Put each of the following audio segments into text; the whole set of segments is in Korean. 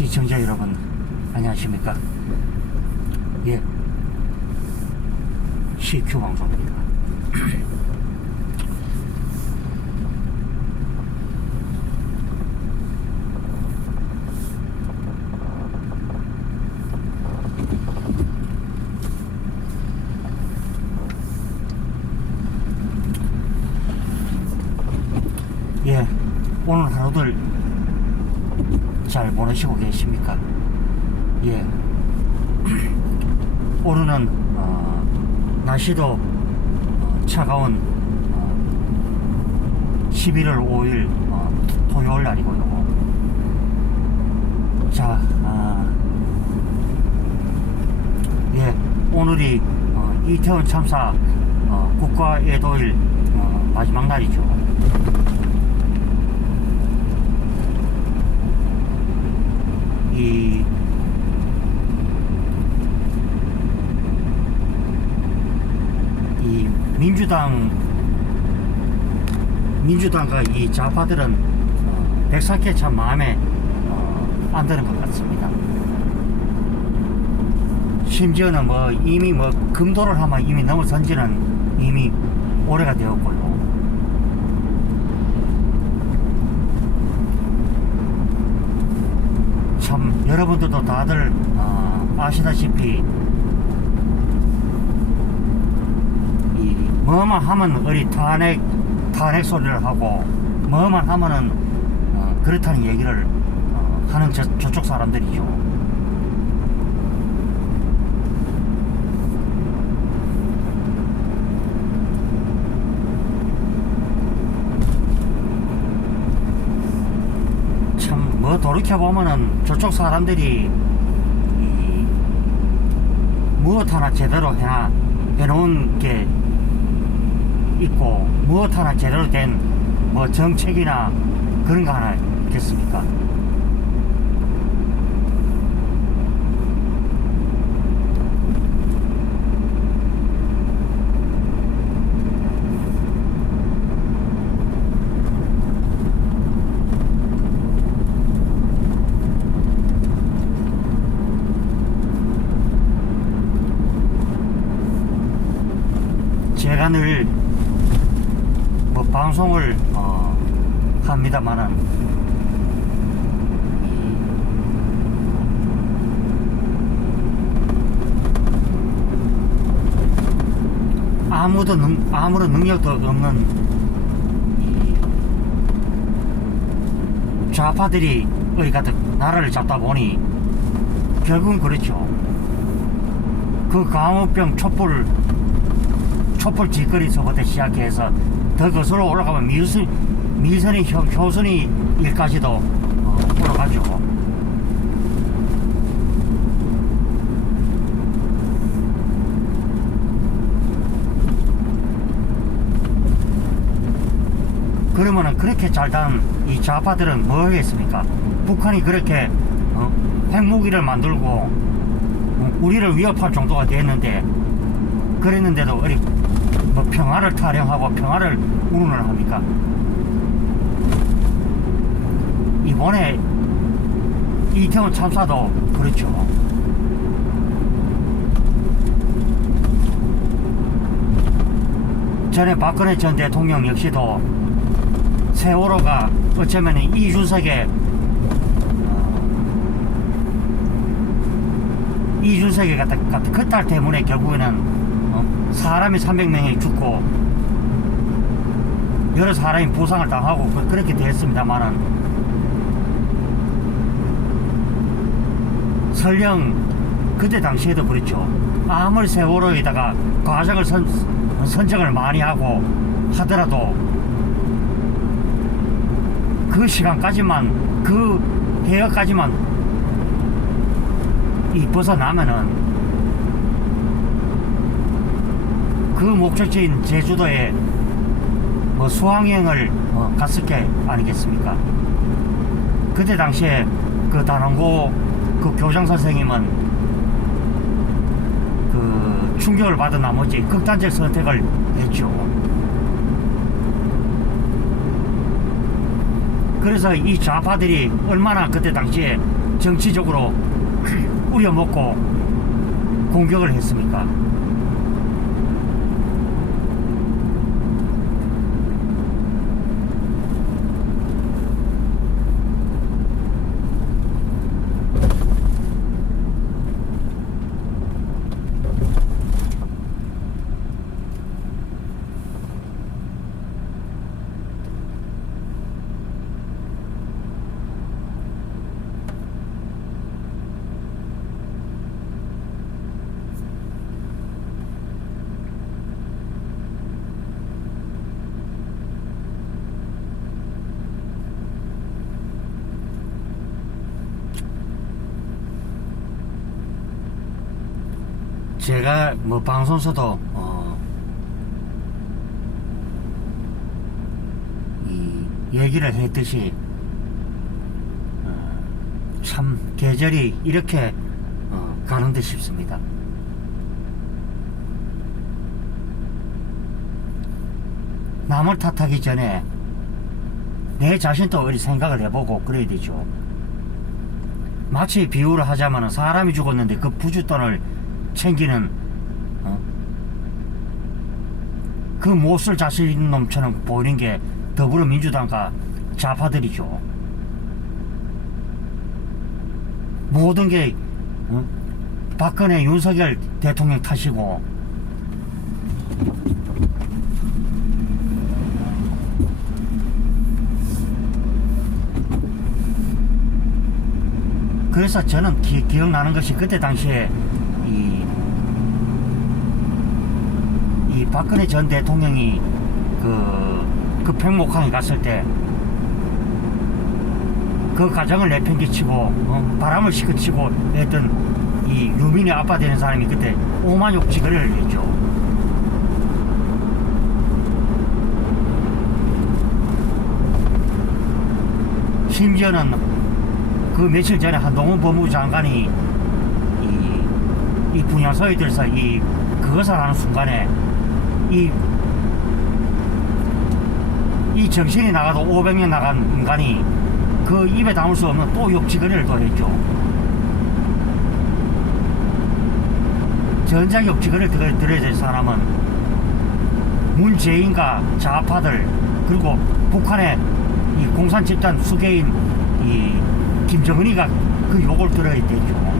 시청자 여러분 안녕하십니까. 예, CQ 방송입니다. 예, 오늘 하루들 잘 보내시고 계십니까? 예, 오늘은 날씨도 차가운 11월 5일 토요일 날이고요. 자, 예, 오늘이 이태원 참사 국가애도일 마지막 날이죠. 이 민주당과 이 좌파들은 백삭해 참 마음에 안 드는 것 같습니다. 심지어는 이미 금도를 하면 이미 넘어선 지는 이미 오래가 되었고요. 참 여러분들도 다들 아시다시피 뭐만 하면 어리 탄핵 소리를 하고 뭐만 하면은 그렇다는 얘기를 하는 저쪽 사람들이죠. 참 돌이켜보면은 저쪽 사람들이 무엇 하나 제대로 해놓은 게 있고 무엇 하나 제대로 된 정책이나 그런 거 하나 있겠습니까? 제가 늘 방송을 합니다만은 아무런 능력도 없는 좌파들이 어디 가득 나라를 잡다 보니 결국은 그렇죠. 그 광우병 촛불 짓거리서부터 시작해서 더 거슬러 올라가면 밀선이 효순이 일까지도 올라가죠. 그러면은 그렇게 잘단 이 좌파들은 뭐 하겠습니까? 북한이 그렇게 핵무기를 만들고 우리를 위협할 정도가 됐는데 그랬는데도 어리 평화를 타령하고 평화를 운운을 합니까? 이번에 이태원 참사도 그렇죠. 전에 박근혜 전 대통령 역시도 세월호가 어쩌면 이준석의 같은 그 딸 때문에 결국에는 사람이 300명이 죽고 여러 사람이 부상을 당하고 그렇게 됐습니다만은 설령 그때 당시에도 그렇죠. 아무리 세월호에다가 과정을 선정을 많이 하고 하더라도 그 시간까지만 그 해역까지만 벗어나면은 그 목적지인 제주도에 수학여행을 갔을 게 아니겠습니까? 그때 당시에 그 단원고 그 교장 선생님은 그 충격을 받은 나머지 극단적 선택을 했죠. 그래서 이 좌파들이 얼마나 그때 당시에 정치적으로 우려먹고 공격을 했습니까? 제가 뭐 방송에서도 이 얘기를 했듯이 참 계절이 이렇게 가는 듯 싶습니다. 남을 탓하기 전에 내 자신도 어디 생각을 해보고 그래야 되죠. 마치 비유를 하자면 사람이 죽었는데 그 부쉈돈을 챙기는 그 못쓸 자신 있는 놈처럼 보이는 게 더불어민주당과 좌파들이죠. 모든 게 박근혜 윤석열 대통령 탓이고 그래서 저는 기억나는 것이 그때 당시에 이 박근혜 전 대통령이 그 팽목항에 갔을 때 그 가정을 내팽개치고 바람을 시끄치고 했던 이 유민의 아빠 되는 사람이 그때 오만 욕지거리를 했죠. 심지어는 그 며칠 전에 한동훈 법무부 장관이 이 분향소에 들어서 그것을 하는 순간에 이 정신이 나가도 500년 나간 인간이 그 입에 담을 수 없는 또 욕지거리를 또 했죠. 전작 욕지거리를 들어야 될 사람은 문재인과 좌파들 그리고 북한의 이 공산 집단 수괴인 이 김정은이가 그 욕을 들어야 되죠.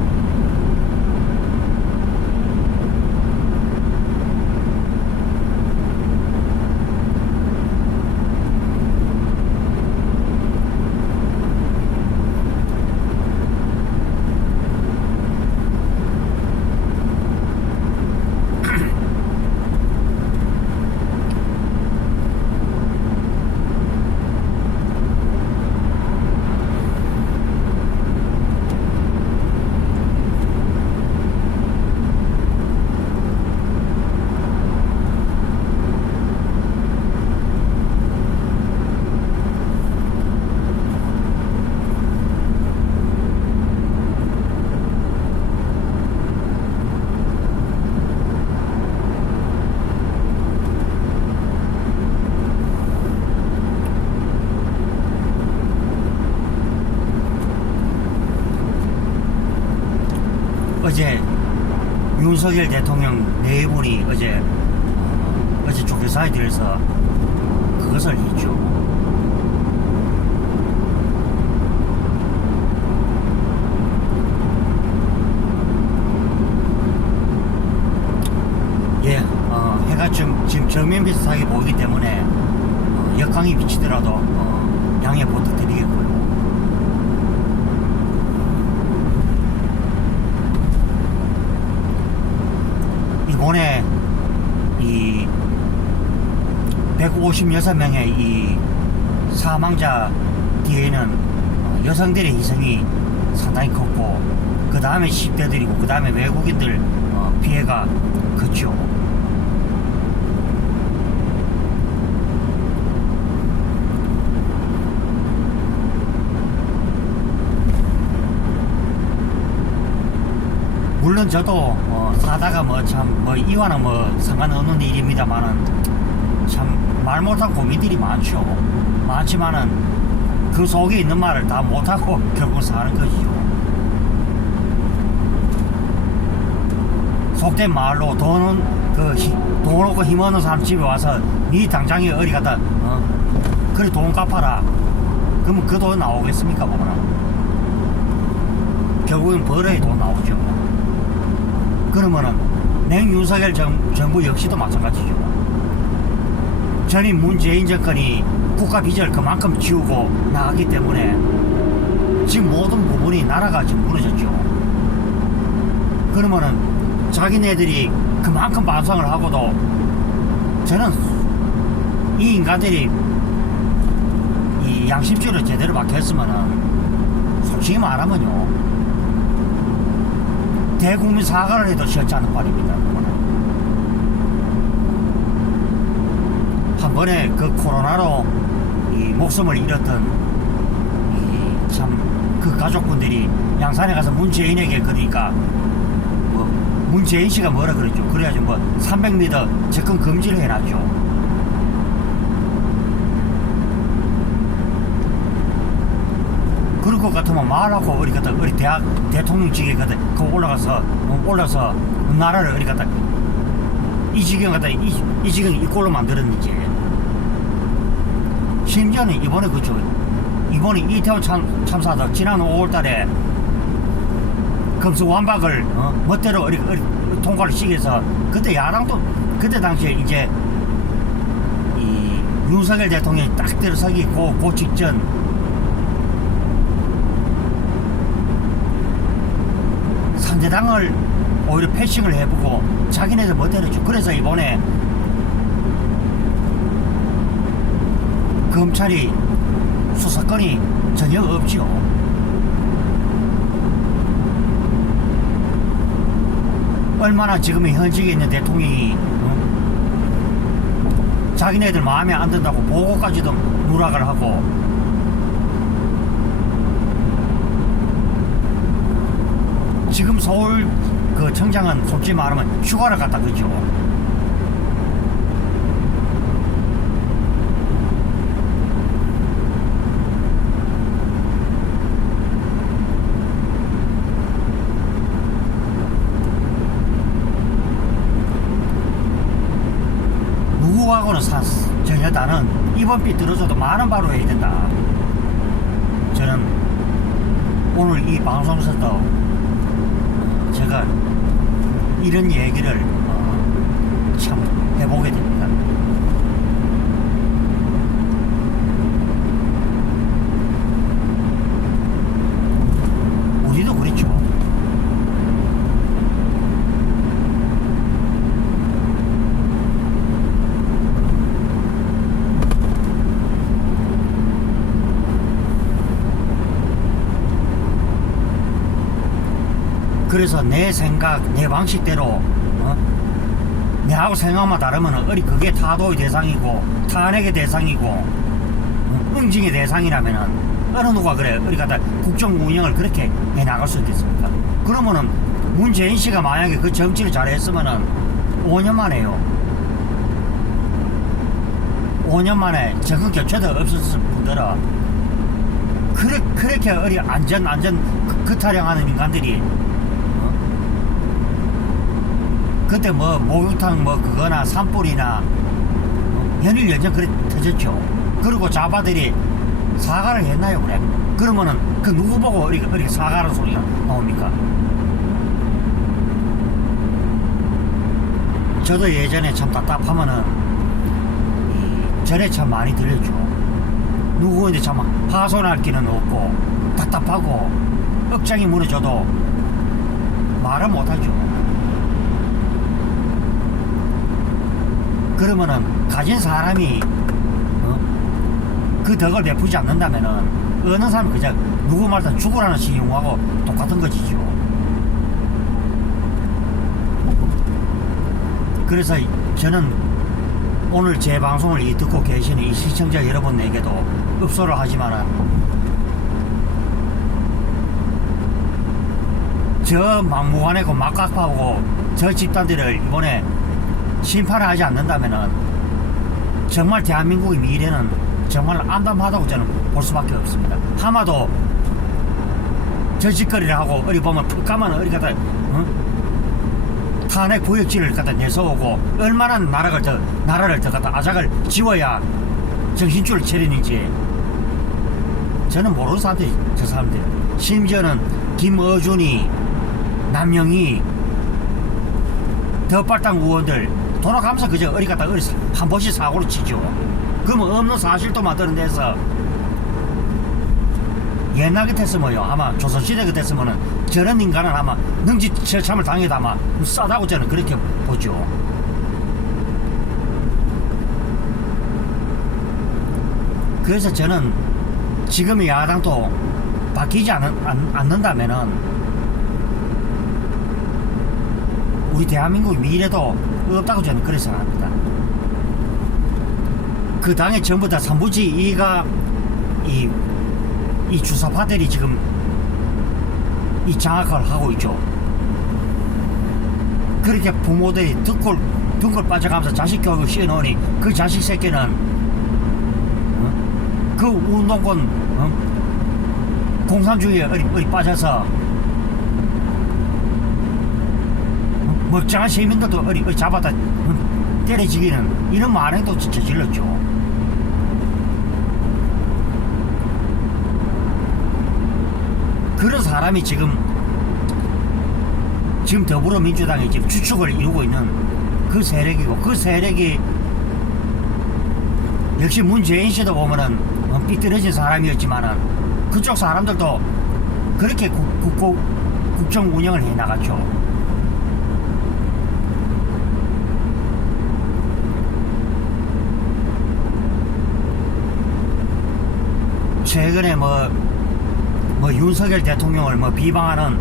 어제 윤석열 대통령 네 분이 어제 조교사에 들어서 그것을 했죠. 예, 해가 지금 정면 비슷하게 보이기 때문에 역광이 비치더라도 양해 부탁드리겠고요. 이번에 이 156명의 이 사망자 뒤에는 여성들의 희생이 상당히 컸고 그 다음에 10대들이고 그 다음에 외국인들 피해가 컸죠. 물론 저도 사다가 이와는 상관없는 일입니다만은 참 말 못한 고민들이 많지만은 그 속에 있는 말을 다 못하고 결국 사는 거지요. 속된 말로 돈 없고 힘 없는 사람 집에 와서 니 당장에 어디 갔다 그래 돈 갚아라. 그러면 그 돈 나오겠습니까? 보거나 결국엔 벌어야 돈 나오죠. 그러면은 윤석열 정부 역시도 마찬가지죠. 전임 문재인 정권이 국가 빚을 그만큼 지우고 나가기 때문에 지금 모든 부분이 나라가 지금 무너졌죠. 그러면은 자기네들이 그만큼 반성을 하고도 저는 이 인간들이 이 양심적으로 제대로 박혔으면은 솔직히 말하면요 대국민 사과를 해도 싫지 않은 말입니다. 한 번에 그 코로나로 이 목숨을 잃었던 참 그 가족분들이 양산에 가서 문재인에게 그러니까 뭐 문재인 씨가 뭐라 그랬죠. 그래가지고 뭐 300m 접근 금지를 해놨죠. 그럴 것 같으면 말하고 어디 갔다 어디 대학 대통령직에 갔다 그 올라가서 나라를 어디 갔다 이 지경 갖다 이 지경 이 꼴로 만들었는지. 심지어는 이번에 그죠. 이번에 이태원 참사도 지난 5월달에 금수완박을 멋대로 어리 통과를 시켜서 그때 야당도 그때 당시에 이제 이 윤석열 대통령이 딱 들어서기 그 직전 상대당을 오히려 패싱을 해보고 자기네들 멋대로 했죠. 그래서 이번에 검찰이 수사권이 전혀 없죠. 얼마나 지금 현직에 있는 대통령이 자기네들 마음에 안 든다고 보고까지도 누락을 하고 지금 서울 그 청장은 솔직히 말하면 휴가를 갔다 그죠. 누구하고는 전혀 다른 입원비 들어줘도 만원 바로 해야 된다. 저는 오늘 이 방송에서도 제가 이런 얘기를 참 해보게 됩니다. 우리도 그렇죠. 그래서 내 생각, 내 방식대로 내하고 생각만 다르면 어리 그게 타도의 대상이고 탄핵의 대상이고 응징의 대상이라면은 어느 누가 그래 어리 갖다 국정 운영을 그렇게 해 나갈 수 있겠습니까? 그러면은 문재인 씨가 만약에 그 정치를 잘했으면은 5년 만에요. 5년 만에 정권 교체도 없었을 뿐더러 그렇게 어리 안전 그 타령하는 인간들이 그때 뭐 목욕탕 뭐 그거나 산불이나 연일 연전 그래 터졌죠. 그리고 자바들이 사과를 했나요 그래? 그러면은 그 누구 보고 어리 사과하는 소리가 나옵니까? 저도 예전에 참 답답하면은 전에 참 많이 들렸죠. 누구인데 참 하소연할 기는 없고 답답하고 억장이 무너져도 말을 못하죠. 그러면은 가진 사람이 그 덕을 베푸지 않는다면은 어느 사람이 그냥 누구 말든 죽으라는 시용하고 똑같은 것이죠. 그래서 저는 오늘 제 방송을 듣고 계시는 이 시청자 여러분에게도 읍소를 하지만은 저 막무가내고 막강하고 저 집단들을 이번에 심판을 하지 않는다면은 정말 대한민국의 미래는 정말 암담하다고 저는 볼 수밖에 없습니다. 하마도 저 짓거리를 하고 어디 보면 푹 가면 어디 가다 탄핵 구역지를 갖다 내서오고 얼마나 나라를 더 갖다 아작을 지워야 정신줄을 차리는지 저는 모르는 사람들이 저 사람들. 심지어는 김어준이 남영이 더발당 의원들 돌아가면서 그저 어디 갔다 어디 한 번씩 사고를 치죠. 그러면 없는 사실도 만들어내서 옛날 같았으면요 아마 조선시대 같았으면은 저런 인간은 아마 능지처참을 당해도 아마 싸다고 저는 그렇게 보죠. 그래서 저는 지금의 야당도 바뀌지 않는다면은 우리 대한민국 미래도 없다고 저는 그렇게 생각합니다. 그 당의 전부 다 3분의 2가 이 주사파들이 지금 이 장악을 하고 있죠. 그렇게 부모들이 등골 빠져가면서 자식 교육을 시켜놓으니 그 자식 새끼는 그 운동권 공산주의에 어리 빠져서 멀쩡한 시민들도 어리 잡아다 때려지기는 이런 만행도 저질렀죠. 그런 사람이 지금 더불어민주당이 지금 주축을 이루고 있는 그 세력이고, 그 세력이 역시 문재인 씨도 보면은 삐뚤어진 사람이었지만은 그쪽 사람들도 그렇게 국정 운영을 해 나갔죠. 최근에 뭐 윤석열 대통령을 비방하는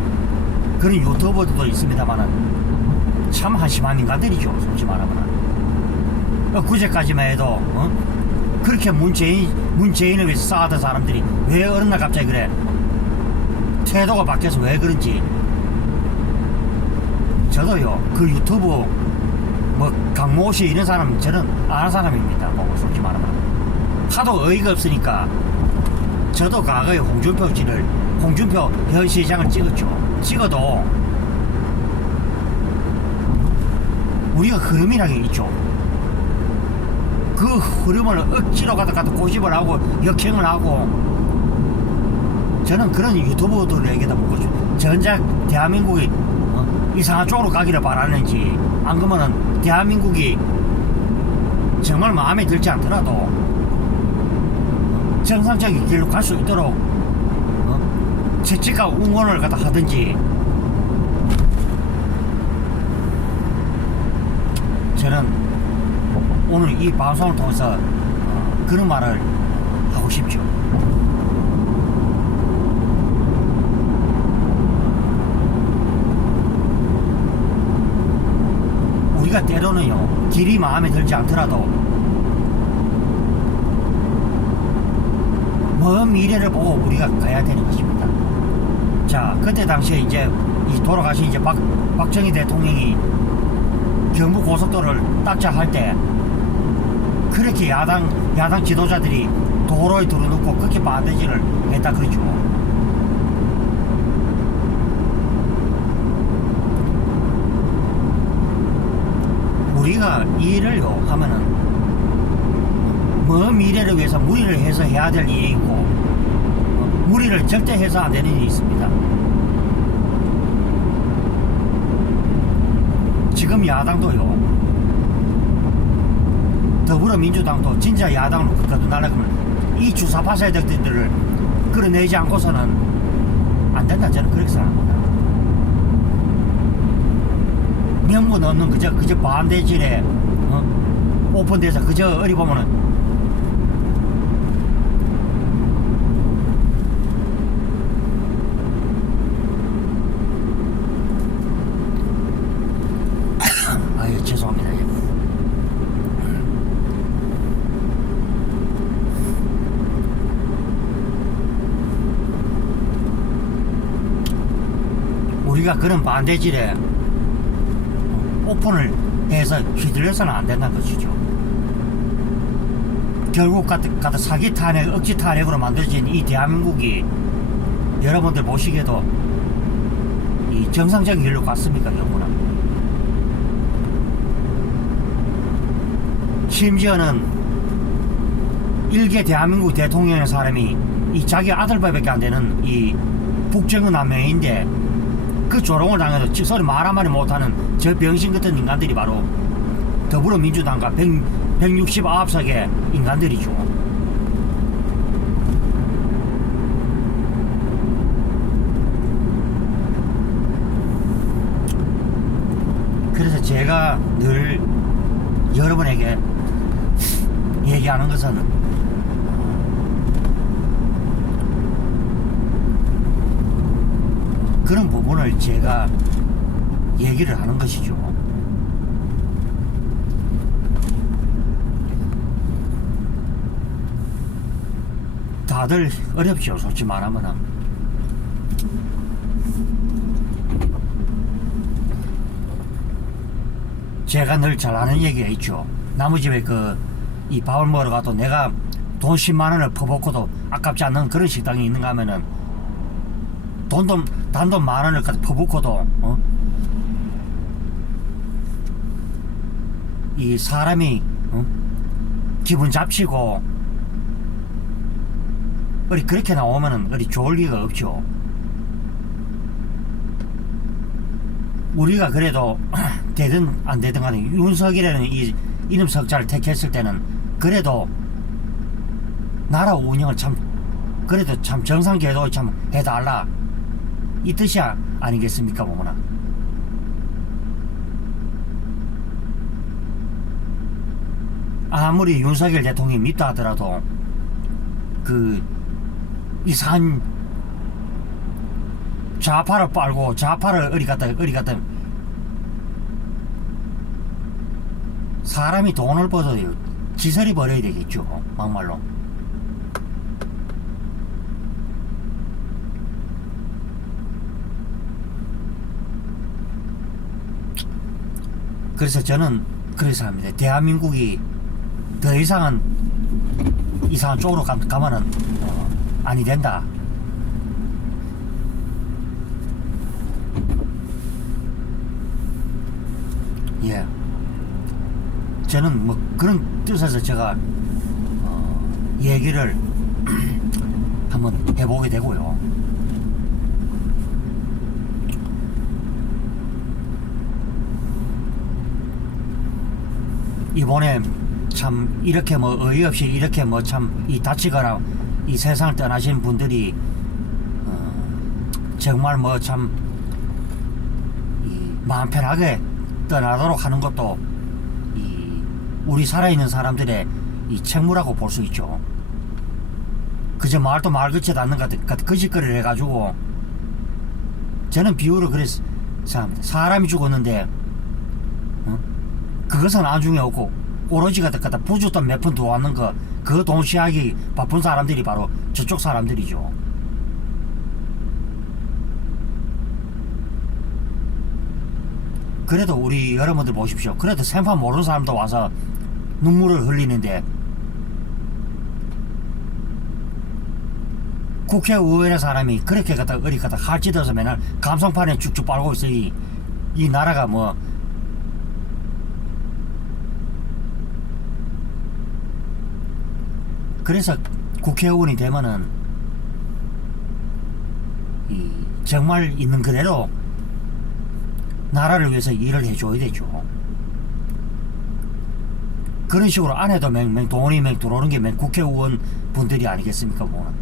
그런 유튜버들도 있습니다만은 참 한심한 인간들이죠. 솔직히 말하면 그제까지만 해도 그렇게 문재인을 위해서 싸우던 사람들이 왜 어느 날 갑자기 그래 태도가 바뀌어서 왜 그런지 저도요 그 유튜브 강모 씨 이런 사람 저는 아는 사람입니다. 솔직히 말하면 하도 어이가 없으니까 저도 과거에 홍준표 현 시장을 찍어도 우리가 흐름이라는 게 있죠. 그 흐름을 억지로 갖다 고집을 하고 역행을 하고 저는 그런 유튜버들에게도 묻고 전작 대한민국이 이상한 쪽으로 가기를 바라는지 안 그러면은 대한민국이 정말 마음에 들지 않더라도 정상적인 길로 갈 수 있도록 채찍과 응원을 갖다 하든지 저는 오늘 이 방송을 통해서 그런 말을 하고 싶죠. 우리가 때로는요 길이 마음에 들지 않더라도 먼 미래를 보고 우리가 가야 되는 것입니다. 자, 그때 당시에 이제 돌아가신 이제 박정희 대통령이 경부 고속도로를 딱자할 때 그렇게 야당 지도자들이 도로에 들어놓고 그렇게 반대질을 했다 그러죠. 우리가 이 일을요 하면은 먼 미래를 위해서 무리를 해서 해야 될 일이 있고 무리를 절대 해서 안 되는 일이 있습니다. 지금 야당도요 더불어민주당도 진짜 야당으로 거듭나려면 이 주사파 세력들을 끌어내지 않고서는 안 된다 저는 그렇게 생각합니다. 명분 없는 그저 반대질에 오픈돼서 그저 어리 보면은 죄송합니다. 우리가 그런 반대질에 오픈을 해서 휘둘려서는 안 된다는 것이죠. 결국 갖다 사기 탄핵, 억지 탄핵으로 만들어진 이 대한민국이 여러분들 보시기에도 이 정상적인 길로 갔습니까? 결국은 심지어는 일개 대한민국 대통령의 사람이 이 자기 아들밖에 안 되는 이 북정은 남매인데 그 조롱을 당해도 소리 말 한마디 못하는 저 병신 같은 인간들이 바로 더불어민주당과 169석의 인간들이죠. 그래서 제가 늘 여러분에게 얘기하는 것은 그런 부분을 제가 얘기를 하는 것이죠. 다들 어렵죠, 솔직히 말하면은. 제가 늘 잘 아는 얘기가 있죠. 나무 집에 이 밥을 먹으러 가도 내가 돈 10만 원을 퍼붓고도 아깝지 않는 그런 식당이 있는가 하면은 단돈 만 원을 퍼붓고도 이 사람이 기분 잡치고 어리 그렇게 나오면은 어리 좋을 리가 없죠. 우리가 그래도 되든 안 되든 간에 윤석이라는 이 이름 석자를 택했을 때는 그래도 나라 운영을 참 그래도 참 정상궤도 참 해달라 이 뜻이 아니겠습니까 보거나. 아무리 윤석열 대통령이 밉다 하더라도 그 이상한 좌파를 빨고 좌파를 어리 갔다 사람이 돈을 벌어도 지설이 벌어야 되겠죠, 막말로. 그래서 저는 그래서 합니다. 대한민국이 더 이상은 이상한 쪽으로 가면은 아니 된다. 예. 저는 뭐 그런 뜻에서 제가 얘기를 한번 해보게 되고요. 이번에 참 이렇게 뭐 어이없이 이렇게 뭐 참 이 다치거나 이 세상을 떠나신 분들이 정말 뭐 참 마음 편하게 떠나도록 하는 것도 우리 살아있는 사람들의 이 책무라고 볼 수 있죠. 그저 말도 말 그치도 않는 것 같은 거짓거리를 해가지고 저는 비유를 그래서 사람이 죽었는데 그것은 안중에 없고 오로지 갖다 부주돈 몇 푼 들어왔는 그 돈 취하기 바쁜 사람들이 바로 저쪽 사람들이죠. 그래도 우리 여러분들 보십시오. 그래도 생판 모르는 사람도 와서 눈물을 흘리는데 국회의원의 사람이 그렇게 어리 할짓어서 맨날 감성판에 쭉쭉 빨고 있어. 이 나라가 뭐 그래서 국회의원이 되면은 정말 있는 그대로 나라를 위해서 일을 해줘야 되죠. 그런 식으로 안 해도 돈이 들어오는 게 국회의원 분들이 아니겠습니까 뭐.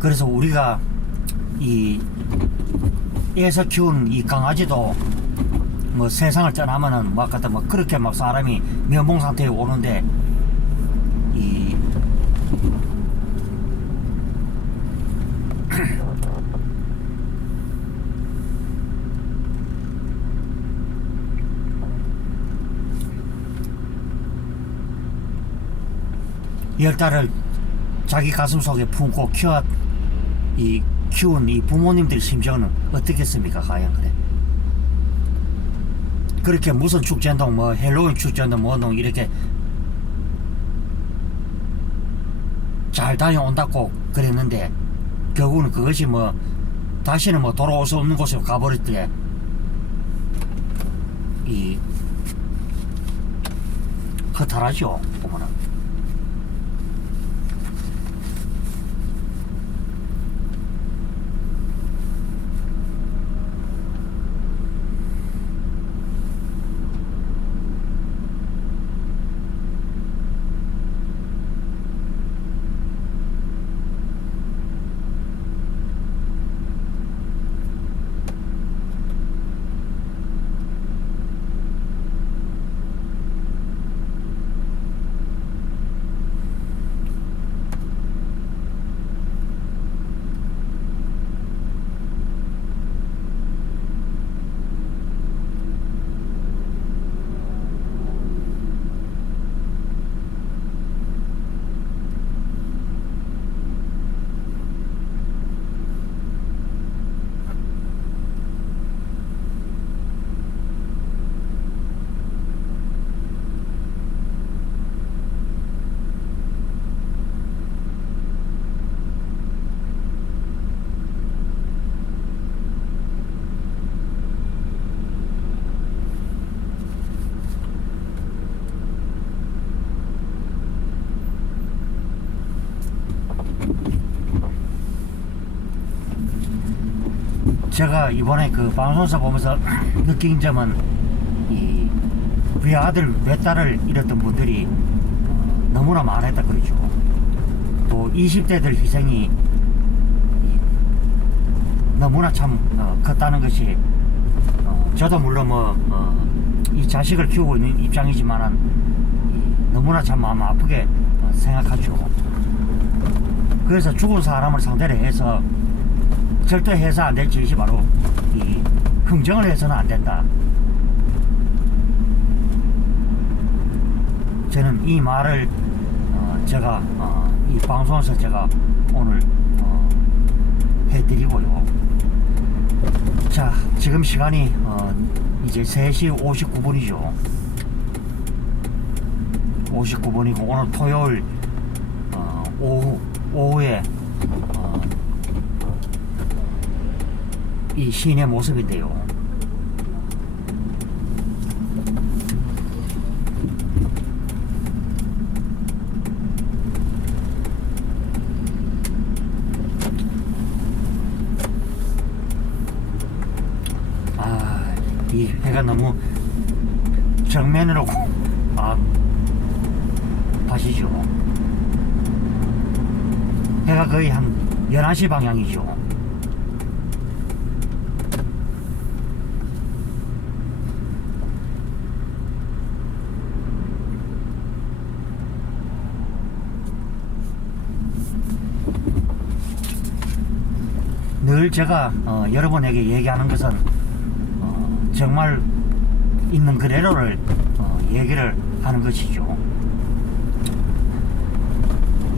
그래서 우리가 애에서 키운 이 강아지도 뭐 세상을 떠나면은 뭐 아까 뭐 그렇게 막 사람이 면봉 상태에 오는데 열 달을 자기 가슴 속에 품고 키워 키운 이 부모님들 심정은 어떻겠습니까? 과연 그래. 그렇게 무슨 축제운동 뭐 헬로윈 축제운동 뭐운동 이렇게 잘 다녀온다고 그랬는데 결국은 그것이 뭐 다시는 뭐 돌아올 수 없는 곳으로 가버릴 때 이 허탈하죠 보면은. 제가 이번에 그 방송사 보면서 느낀 점은 이 외아들 외딸을 잃었던 분들이 너무나 많았다 그러죠. 또 20대들 희생이 너무나 참 컸다는 것이 저도 물론 이 자식을 키우고 있는 입장이지만은 너무나 참 마음 아프게 생각하죠. 그래서 죽은 사람을 상대로 해서 절대 해서 안 될 짓이 바로 이 흥정을 해서는 안 된다. 저는 이 말을 제가 이 방송에서 제가 오늘 해드리고요. 자, 지금 시간이 이제 3시 59분이죠. 59분이고 오늘 토요일 오후에 이 시내 모습인데요. 이 해가 너무 정면으로 가시죠. 해가 거의 한 11시 방향이죠. 늘 제가 여러분에게 얘기하는 것은 정말 있는 그대로를 얘기를 하는 것이죠.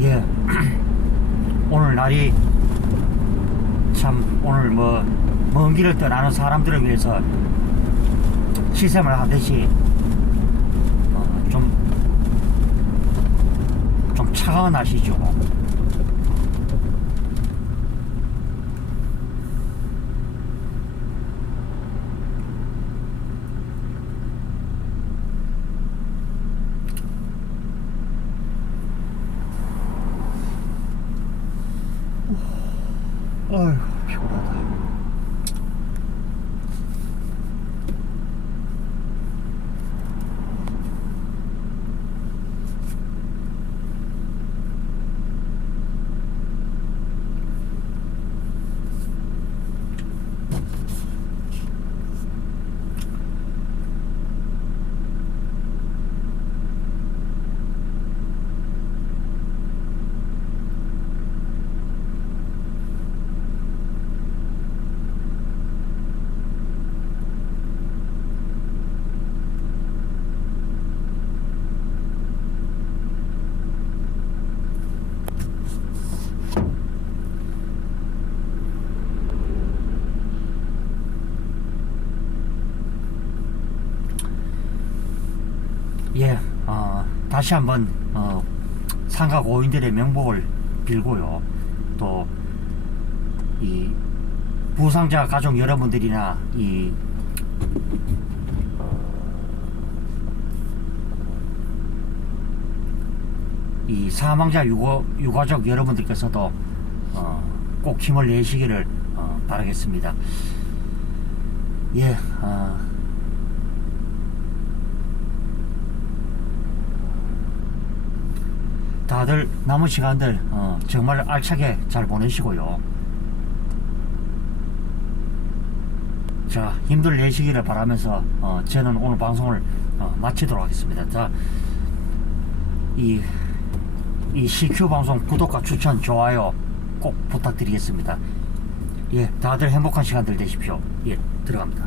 예. 오늘 날이 참 오늘 먼 길을 떠나는 사람들을 위해서 시샘을 하듯이 좀 차가운 날씨죠. 어휴, 피곤하다. 예, 다시 한번 상가 고인들의 명복을 빌고요. 또 이 부상자 가족 여러분들이나 이 사망자 유가족 여러분들께서도 꼭 힘을 내시기를 바라겠습니다. 예, 다들 남은 시간들 정말 알차게 잘 보내시고요. 자, 힘들 내시기를 바라면서 저는 오늘 방송을 마치도록 하겠습니다. 자, 이 CQ 방송 구독과 추천, 좋아요 꼭 부탁드리겠습니다. 예, 다들 행복한 시간들 되십시오. 예, 들어갑니다.